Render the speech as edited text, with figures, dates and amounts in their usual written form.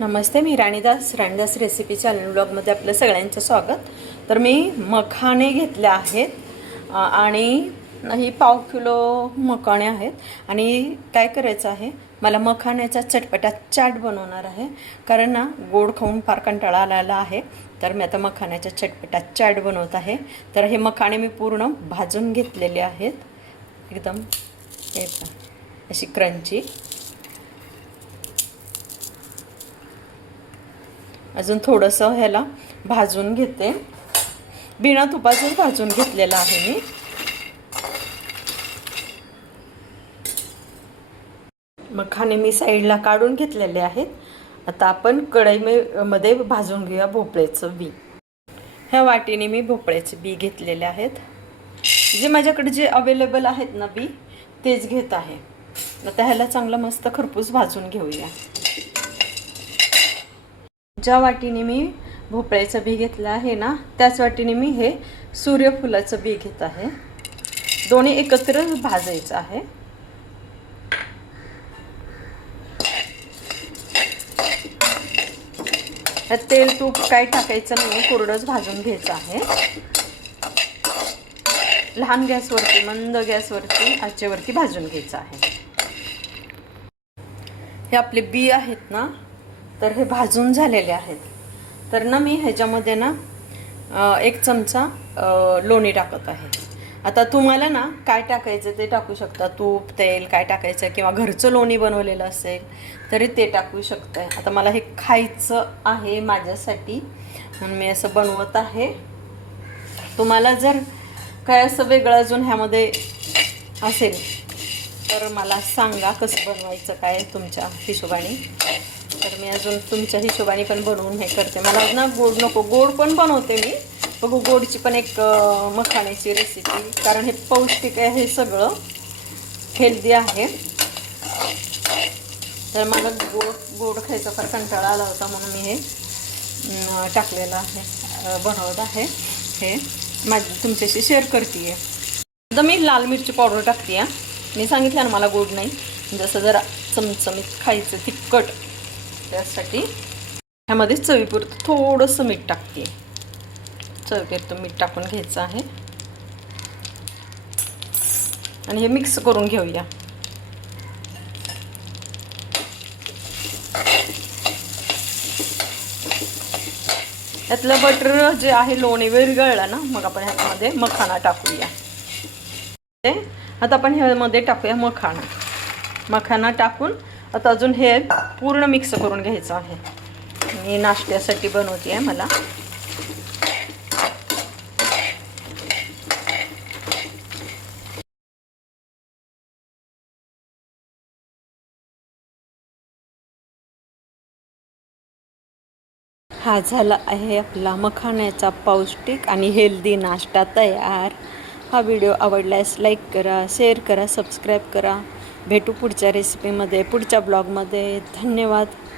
नमस्ते, मी राणीदास recipe channel ब्लॉगमध्ये आपलं सगळ्यांचं स्वागत। तर मी मखाणे घेतले आहेत आणि ही पाव किलो मखाणे आहेत आणि काय करायचं आहे, मला मखाण्याचा चटपटा चाट बनवणार आहे। कारण ना गोड खाऊन फार कंटाळा आलेला आहे, तर मी आता मखाण्याचा चटपटा चाट बनवत आहे। तर हे मखाणे मी पूर्ण भाजून घेतलेले आहेत, एकदम अशी क्रंची। अजून थोडंसं ह्याला भाजून घेते, बिना तुपाचं भाजून घेतलेलं आहे मी। मखाणे मी साईडला काढून घेतलेले आहेत। आता आपण कढईमध्ये भाजून घेऊया भोपळ्याचं बी। ह्या वाटीने मी भोपळ्याचे बी घेतलेले आहेत, जे माझ्याकडे जे अवेलेबल आहेत ना बी तेच घेत आहे। आता ह्याला चांगलं मस्त खरपूस भाजून घेऊया। ज्या वाटीने मी भोपळ्याचं बी घेतलं आहे ना, त्याच वाटीने मी हे सूर्यफुलाचं बी घेत आहे। दोन्ही एकत्र भाजायचं आहे। तेल तूप काय टाकायचं नाही, कोरडंच भाजून घ्यायचं आहे। लहान गॅसवरती, मंद गॅसवरती, आचेवरती भाजून घ्यायचं आहे। हे आपले बी आहेत ना, तर हे भाजून झालेले आहेत। तर ना मी ह्याच्यामध्ये ना 1 चमचा लोणी टाकत आहे। आता तुम्हाला ना काय टाकायचं ते टाकू शकता, तूप तेल काय टाकायचं, किंवा घरचं लोणी बनवलेलं असेल तरी ते टाकू शकताय। आता मला हे खायचं आहे माझ्यासाठी, म्हणून मी असं बनवत आहे। तुम्हाला जर काय असं वेगळं अजून ह्यामध्ये असेल तर मला सांगा कसं बनवायचं काय तुमच्या हिशोबाने। तर मी अजून तुमच्या हिशोबाने पण बनवून हे करते। मला ना गोड नको, गोड पण बनवते मी, बघू गोडची पण एक मखाण्याची रेसिपी, कारण हे पौष्टिक आहे, हे सगळं हेल्दी आहे। तर मला गोड खायचा फार कंटाळा आला होता, म्हणून मी हे टाकलेलं आहे, बनवत आहे। हे तुमच्याशी शेअर करते। आता मी लाल मिरची पावडर टाकते। मी सांगितलं ना मला गोड नाही, जसं जरा चमचमीत खायचं तिखट, त्यासाठी ह्यामध्ये चवीपुरतं थोडंसं मीठ टाकते। चवीपुरतं मीठ टाकून घ्यायचं आहे आणि हे मिक्स करून घेऊया। यातलं बटर जे आहे लोणी विरघळलं ना, मग आपण ह्यामध्ये मखाना टाकूया। आता आपण ह्यामध्ये टाकूया मखाना टाकून आता अजून हे पूर्ण मिक्स करून घ्यायचं आहे। मी नाश्त्यासाठी बनवते आहे मला। हा झाला आहे आपला मखाण्याचा पौष्टिक आणि हेल्दी नाश्ता तयार। हा व्हिडिओ आवडल्यास लाईक करा, शेअर करा, सबस्क्राईब करा। भेटू पुढच्या रेसिपीमध्ये, पुढच्या ब्लॉगमध्ये। धन्यवाद।